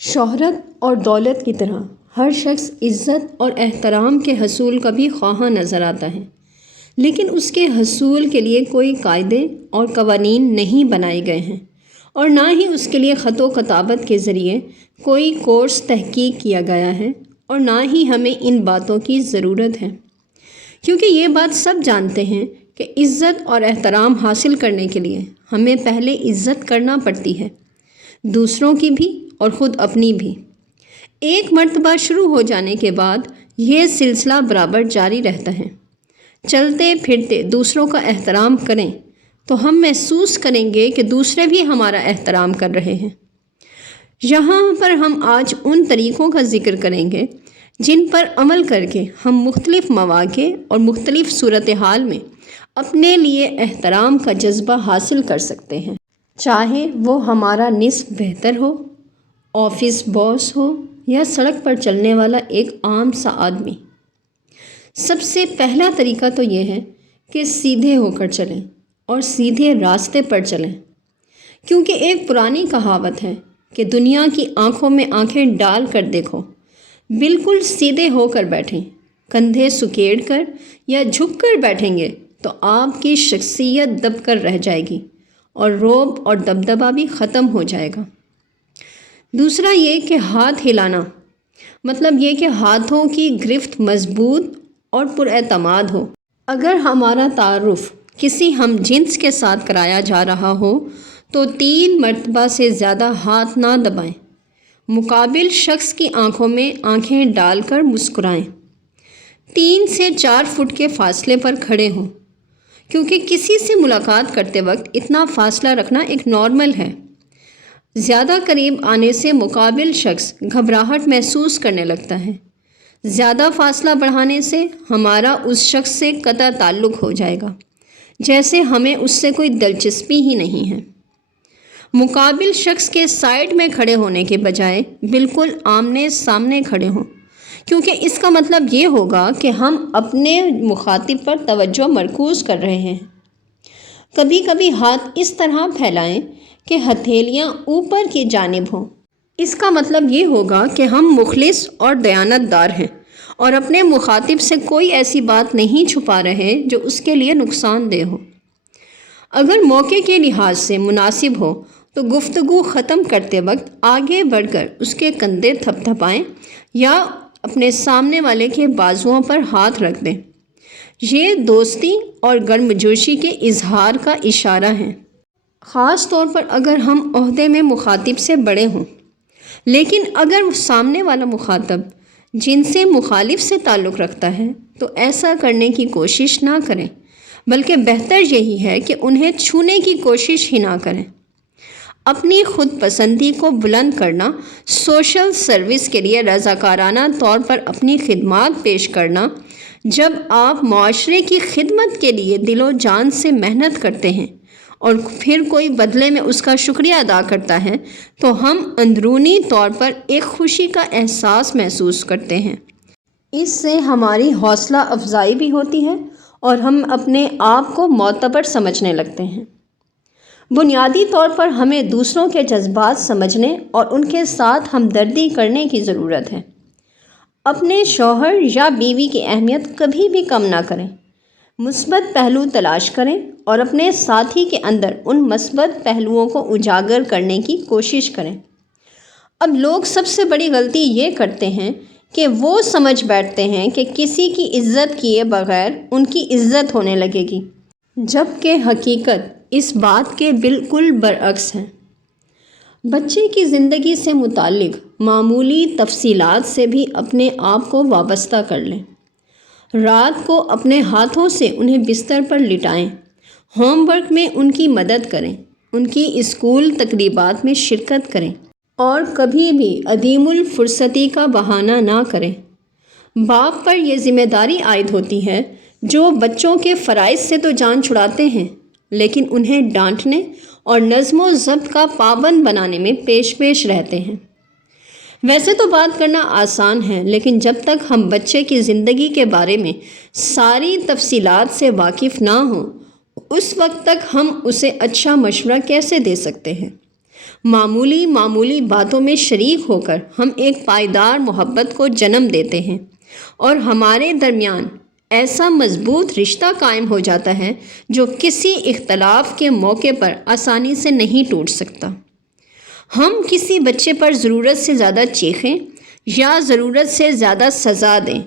شہرت اور دولت کی طرح ہر شخص عزت اور احترام کے حصول کا بھی خواہاں نظر آتا ہے، لیکن اس کے حصول کے لیے کوئی قاعدے اور قوانین نہیں بنائے گئے ہیں، اور نہ ہی اس کے لیے خط و کتابت کے ذریعے کوئی کورس تحقیق کیا گیا ہے، اور نہ ہی ہمیں ان باتوں کی ضرورت ہے، کیونکہ یہ بات سب جانتے ہیں کہ عزت اور احترام حاصل کرنے کے لیے ہمیں پہلے عزت کرنا پڑتی ہے، دوسروں کی بھی اور خود اپنی بھی۔ ایک مرتبہ شروع ہو جانے کے بعد یہ سلسلہ برابر جاری رہتا ہے۔ چلتے پھرتے دوسروں کا احترام کریں تو ہم محسوس کریں گے کہ دوسرے بھی ہمارا احترام کر رہے ہیں۔ یہاں پر ہم آج ان طریقوں کا ذکر کریں گے جن پر عمل کر کے ہم مختلف مواقع اور مختلف صورتحال میں اپنے لیے احترام کا جذبہ حاصل کر سکتے ہیں، چاہے وہ ہمارا نصف بہتر ہو، آفس باس ہو یا سڑک پر چلنے والا ایک عام سا آدمی۔ سب سے پہلا طریقہ تو یہ ہے کہ سیدھے ہو کر چلیں اور سیدھے راستے پر چلیں، کیونکہ ایک پرانی کہاوت ہے کہ دنیا کی آنکھوں میں آنکھیں ڈال کر دیکھو، بالکل سیدھے ہو کر بیٹھیں، کندھے سکیڑ کر یا جھک کر بیٹھیں گے تو آپ کی شخصیت دب کر رہ جائے گی اور رعب اور دبدبہ بھی ختم ہو جائے گا۔ دوسرا یہ کہ ہاتھ ہلانا، مطلب یہ کہ ہاتھوں کی گرفت مضبوط اور پراعتماد ہو۔ اگر ہمارا تعارف کسی ہم جنس کے ساتھ کرایا جا رہا ہو تو 3 مرتبہ سے زیادہ ہاتھ نہ دبائیں، مقابل شخص کی آنکھوں میں آنکھیں ڈال کر مسکرائیں، 3 سے 4 فٹ کے فاصلے پر کھڑے ہوں، کیونکہ کسی سے ملاقات کرتے وقت اتنا فاصلہ رکھنا ایک نارمل ہے۔ زیادہ قریب آنے سے مقابل شخص گھبراہٹ محسوس کرنے لگتا ہے، زیادہ فاصلہ بڑھانے سے ہمارا اس شخص سے قطع تعلق ہو جائے گا، جیسے ہمیں اس سے کوئی دلچسپی ہی نہیں ہے۔ مقابل شخص کے سائڈ میں کھڑے ہونے کے بجائے بالکل آمنے سامنے کھڑے ہوں، کیونکہ اس کا مطلب یہ ہوگا کہ ہم اپنے مخاطب پر توجہ مرکوز کر رہے ہیں۔ کبھی کبھی ہاتھ اس طرح پھیلائیں کہ ہتھیلیاں اوپر کی جانب ہوں، اس کا مطلب یہ ہوگا کہ ہم مخلص اور دیانت دار ہیں اور اپنے مخاطب سے کوئی ایسی بات نہیں چھپا رہے جو اس کے لیے نقصان دہ ہو۔ اگر موقع کے لحاظ سے مناسب ہو تو گفتگو ختم کرتے وقت آگے بڑھ کر اس کے کندھے تھپ تھپائیں یا اپنے سامنے والے کے بازوؤں پر ہاتھ رکھ دیں۔ یہ دوستی اور گرمجوشی کے اظہار کا اشارہ ہے، خاص طور پر اگر ہم عہدے میں مخاطب سے بڑے ہوں۔ لیکن اگر سامنے والا مخاطب جن سے مخالف سے تعلق رکھتا ہے تو ایسا کرنے کی کوشش نہ کریں، بلکہ بہتر یہی ہے کہ انہیں چھونے کی کوشش ہی نہ کریں۔ اپنی خود پسندی کو بلند کرنا، سوشل سروس کے لیے رضاکارانہ طور پر اپنی خدمات پیش کرنا، جب آپ معاشرے کی خدمت کے لیے دل و جان سے محنت کرتے ہیں اور پھر کوئی بدلے میں اس کا شکریہ ادا کرتا ہے تو ہم اندرونی طور پر ایک خوشی کا احساس محسوس کرتے ہیں۔ اس سے ہماری حوصلہ افزائی بھی ہوتی ہے اور ہم اپنے آپ کو معتبر سمجھنے لگتے ہیں۔ بنیادی طور پر ہمیں دوسروں کے جذبات سمجھنے اور ان کے ساتھ ہمدردی کرنے کی ضرورت ہے۔ اپنے شوہر یا بیوی کی اہمیت کبھی بھی کم نہ کریں، مثبت پہلو تلاش کریں اور اپنے ساتھی کے اندر ان مثبت پہلوؤں کو اجاگر کرنے کی کوشش کریں۔ اب لوگ سب سے بڑی غلطی یہ کرتے ہیں کہ وہ سمجھ بیٹھتے ہیں کہ کسی کی عزت کیے بغیر ان کی عزت ہونے لگے گی، جبکہ حقیقت اس بات کے بالکل برعکس ہے۔ بچے کی زندگی سے متعلق معمولی تفصیلات سے بھی اپنے آپ کو وابستہ کر لیں۔ رات کو اپنے ہاتھوں سے انہیں بستر پر لٹائیں، ہوم ورک میں ان کی مدد کریں، ان کی اسکول تقریبات میں شرکت کریں اور کبھی بھی عدیم الفرصتی کا بہانہ نہ کریں۔ باپ پر یہ ذمہ داری عائد ہوتی ہے جو بچوں کے فرائض سے تو جان چھڑاتے ہیں، لیکن انہیں ڈانٹنے اور نظم و ضبط کا پابند بنانے میں پیش رہتے ہیں۔ ویسے تو بات کرنا آسان ہے، لیکن جب تک ہم بچے کی زندگی کے بارے میں ساری تفصیلات سے واقف نہ ہوں، اس وقت تک ہم اسے اچھا مشورہ کیسے دے سکتے ہیں؟ معمولی معمولی باتوں میں شریک ہو کر ہم ایک پائیدار محبت کو جنم دیتے ہیں اور ہمارے درمیان ایسا مضبوط رشتہ قائم ہو جاتا ہے جو کسی اختلاف کے موقع پر آسانی سے نہیں ٹوٹ سکتا۔ ہم کسی بچے پر ضرورت سے زیادہ چیخیں یا ضرورت سے زیادہ سزا دیں،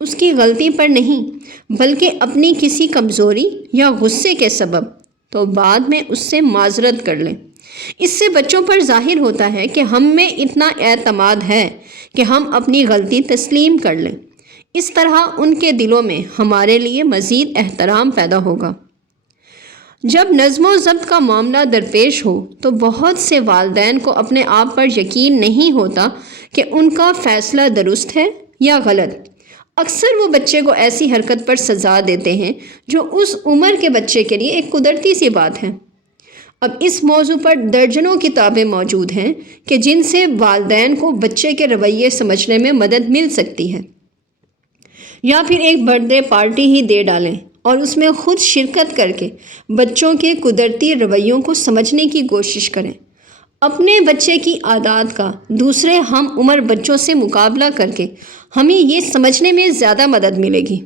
اس کی غلطی پر نہیں بلکہ اپنی کسی کمزوری یا غصے کے سبب، تو بعد میں اس سے معذرت کر لیں۔ اس سے بچوں پر ظاہر ہوتا ہے کہ ہم میں اتنا اعتماد ہے کہ ہم اپنی غلطی تسلیم کر لیں۔ اس طرح ان کے دلوں میں ہمارے لیے مزید احترام پیدا ہوگا۔ جب نظم و ضبط کا معاملہ درپیش ہو تو بہت سے والدین کو اپنے آپ پر یقین نہیں ہوتا کہ ان کا فیصلہ درست ہے یا غلط۔ اکثر وہ بچے کو ایسی حرکت پر سزا دیتے ہیں جو اس عمر کے بچے کے لیے ایک قدرتی سی بات ہے۔ اب اس موضوع پر درجنوں کتابیں موجود ہیں کہ جن سے والدین کو بچے کے رویے سمجھنے میں مدد مل سکتی ہے، یا پھر ایک برتھ ڈے پارٹی ہی دے ڈالیں اور اس میں خود شرکت کر کے بچوں کے قدرتی رویوں کو سمجھنے کی کوشش کریں۔ اپنے بچے کی عادات کا دوسرے ہم عمر بچوں سے مقابلہ کر کے ہمیں یہ سمجھنے میں زیادہ مدد ملے گی۔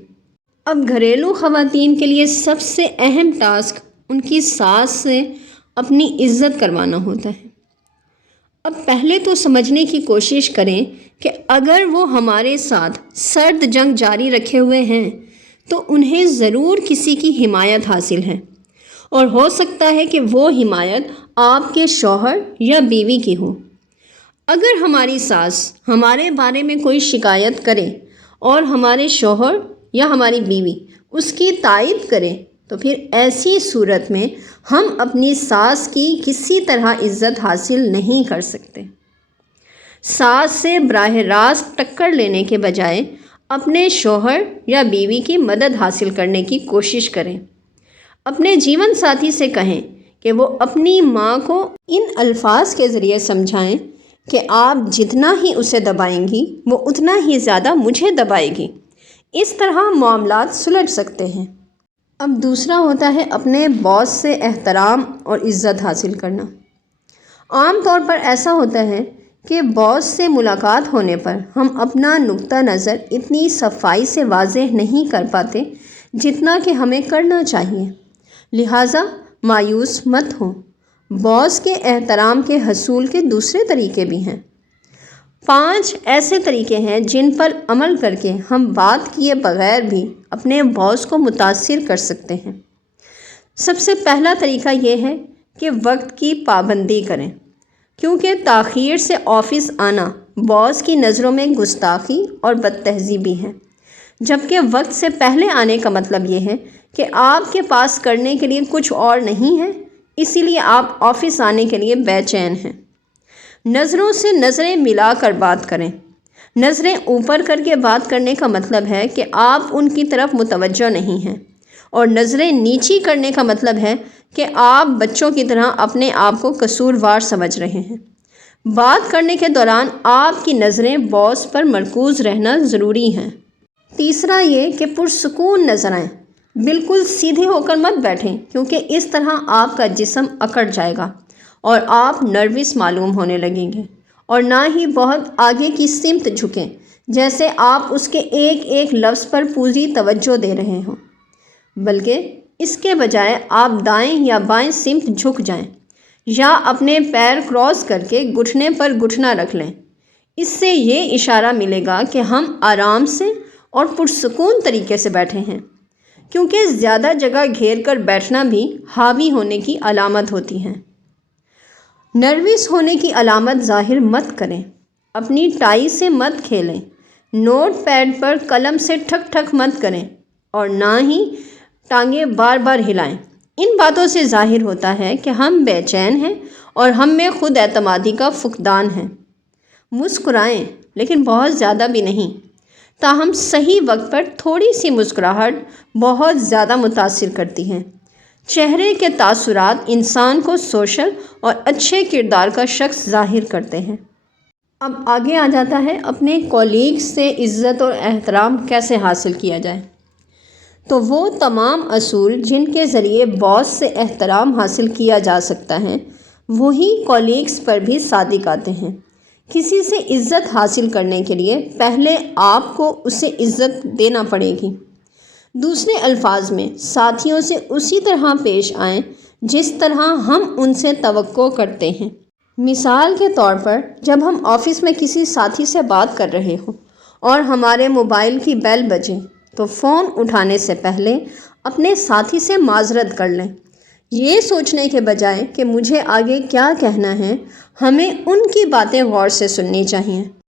اب گھریلو خواتین کے لیے سب سے اہم ٹاسک ان کی ساس سے اپنی عزت کروانا ہوتا ہے۔ اب پہلے تو سمجھنے کی کوشش کریں کہ اگر وہ ہمارے ساتھ سرد جنگ جاری رکھے ہوئے ہیں تو انہیں ضرور کسی کی حمایت حاصل ہے، اور ہو سکتا ہے کہ وہ حمایت آپ کے شوہر یا بیوی کی ہو۔ اگر ہماری ساس ہمارے بارے میں کوئی شکایت کرے اور ہمارے شوہر یا ہماری بیوی اس کی تائید کرے تو پھر ایسی صورت میں ہم اپنی ساس کی کسی طرح عزت حاصل نہیں کر سکتے۔ ساس سے براہ راست ٹکر لینے کے بجائے اپنے شوہر یا بیوی کی مدد حاصل کرنے کی کوشش کریں۔ اپنے جیون ساتھی سے کہیں کہ وہ اپنی ماں کو ان الفاظ کے ذریعے سمجھائیں کہ آپ جتنا ہی اسے دبائیں گی وہ اتنا ہی زیادہ مجھے دبائے گی۔ اس طرح معاملات سلجھ سکتے ہیں۔ اب دوسرا ہوتا ہے اپنے باس سے احترام اور عزت حاصل کرنا۔ عام طور پر ایسا ہوتا ہے کہ باس سے ملاقات ہونے پر ہم اپنا نقطہ نظر اتنی صفائی سے واضح نہیں کر پاتے جتنا کہ ہمیں کرنا چاہیے، لہٰذا مایوس مت ہوں۔ باس کے احترام کے حصول کے دوسرے طریقے بھی ہیں۔ 5 ایسے طریقے ہیں جن پر عمل کر کے ہم بات کیے بغیر بھی اپنے باس کو متاثر کر سکتے ہیں۔ سب سے پہلا طریقہ یہ ہے کہ وقت کی پابندی کریں، کیونکہ تاخیر سے آفس آنا باس کی نظروں میں گستاخی اور بد تہذیبی ہے، جبکہ وقت سے پہلے آنے کا مطلب یہ ہے کہ آپ کے پاس کرنے کے لیے کچھ اور نہیں ہے، اسی لیے آپ آفس آنے کے لیے بے چین ہیں۔ نظروں سے نظریں ملا کر بات کریں۔ نظریں اوپر کر کے بات کرنے کا مطلب ہے کہ آپ ان کی طرف متوجہ نہیں ہیں، اور نظریں نیچی کرنے کا مطلب ہے کہ آپ بچوں کی طرح اپنے آپ کو قصوروار سمجھ رہے ہیں۔ بات کرنے کے دوران آپ کی نظریں باس پر مرکوز رہنا ضروری ہیں۔ تیسرا یہ کہ پرسکون نظر آئیں، بالکل سیدھے ہو کر مت بیٹھیں، کیونکہ اس طرح آپ کا جسم اکڑ جائے گا اور آپ نروس معلوم ہونے لگیں گے، اور نہ ہی بہت آگے کی سمت جھکیں جیسے آپ اس کے ایک ایک لفظ پر پوری توجہ دے رہے ہوں، بلکہ اس کے بجائے آپ دائیں یا بائیں سمت جھک جائیں یا اپنے پیر کراس کر کے گھٹنے پر گھٹنا رکھ لیں۔ اس سے یہ اشارہ ملے گا کہ ہم آرام سے اور پرسکون طریقے سے بیٹھے ہیں، کیونکہ زیادہ جگہ گھیر کر بیٹھنا بھی حاوی ہونے کی علامت ہوتی ہے۔ نروس ہونے کی علامت ظاہر مت کریں، اپنی ٹائی سے مت کھیلیں، نوٹ پیڈ پر قلم سے ٹھک ٹھک مت کریں، اور نہ ہی ٹانگیں بار بار ہلائیں۔ ان باتوں سے ظاہر ہوتا ہے کہ ہم بے چین ہیں اور ہم میں خود اعتمادی کا فقدان ہے۔ مسکرائیں، لیکن بہت زیادہ بھی نہیں، تاہم صحیح وقت پر تھوڑی سی مسکراہٹ بہت زیادہ متاثر کرتی ہے۔ چہرے کے تاثرات انسان کو سوشل اور اچھے کردار کا شخص ظاہر کرتے ہیں۔ اب آگے آ جاتا ہے اپنے کولیگز سے عزت اور احترام کیسے حاصل کیا جائے۔ تو وہ تمام اصول جن کے ذریعے باس سے احترام حاصل کیا جا سکتا ہے وہی کولیگز پر بھی صادق آتے ہیں۔ کسی سے عزت حاصل کرنے کے لیے پہلے آپ کو اسے عزت دینا پڑے گی۔ دوسرے الفاظ میں ساتھیوں سے اسی طرح پیش آئیں جس طرح ہم ان سے توقع کرتے ہیں۔ مثال کے طور پر جب ہم آفس میں کسی ساتھی سے بات کر رہے ہوں اور ہمارے موبائل کی بیل بجے تو فون اٹھانے سے پہلے اپنے ساتھی سے معذرت کر لیں۔ یہ سوچنے کے بجائے کہ مجھے آگے کیا کہنا ہے، ہمیں ان کی باتیں غور سے سننی چاہیے۔